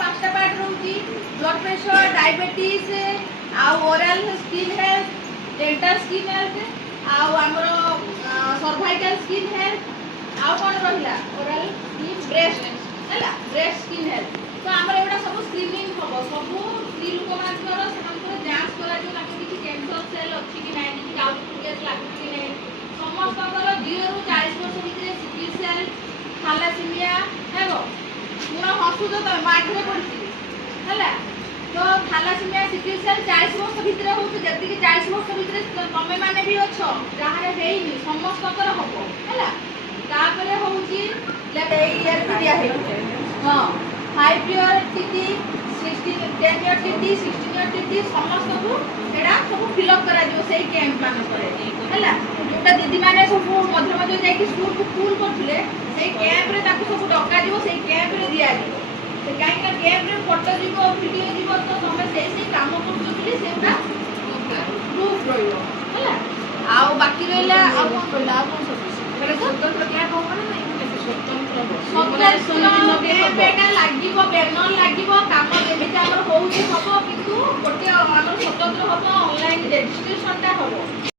पांचटा part रहउची blood pressure diabetes आ oral skin health dental skin health आ हमरो सर्वाइकल स्किन हेल्थ आ कोन रहिला ओरल स्किन ब्रेस्ट हैला ब्रेस्ट स्किन हेल्थ तो हमर एटा सब स्क्रीनिंग हबो सब स्त्री लोक मानकर सेमानकर जांच करा जो ताके किछि कैंसर सेल अछि कि नै कि गाउट केस लागु कि नै समस्त 0 रु 40 वर्ष भितरे सिकल सेल थैलेसीमिया हेबो पूरा हसुद तो माठरे पड़ती हैला तो थैलेसीमिया सिकल सेल 40 वर्ष भितरे होउछ जति कि 40 वर्ष भितरे तमे माने भी अछो जहारे हेइनी समस्त कर हबो हैला तापरे होउची ले ईयर भी दिया है हां 5 year TT 16 10 year TT 16 year TT समस्त को एडा सब फिल अप करा दियो सेही कैंप मान करे हैला जोटा दीदी माने सब मध्य मध्य जाई कि स्कूल को फुल करथिले सेही कैंप रे ताको सब डका दियो सेही कैंप रे दिया दियो से काई का कैंप रे फोटो जीवो वीडियो जीवो तो तमे सेही काम करछु बोली सेटा प्रूफ रहियो हैला आउ बाकी रहला आ कोन रहला आ कोन सब स्वतंत्र कैंप हो माने नहीं स्वतंत्र बेटा लागिबो बैनर लागिबो काम जेमिति हमर होउची हबो किंतु गोटे हमर स्वतंत्र हबो ऑनलाइन रजिस्ट्रेशन ता हबो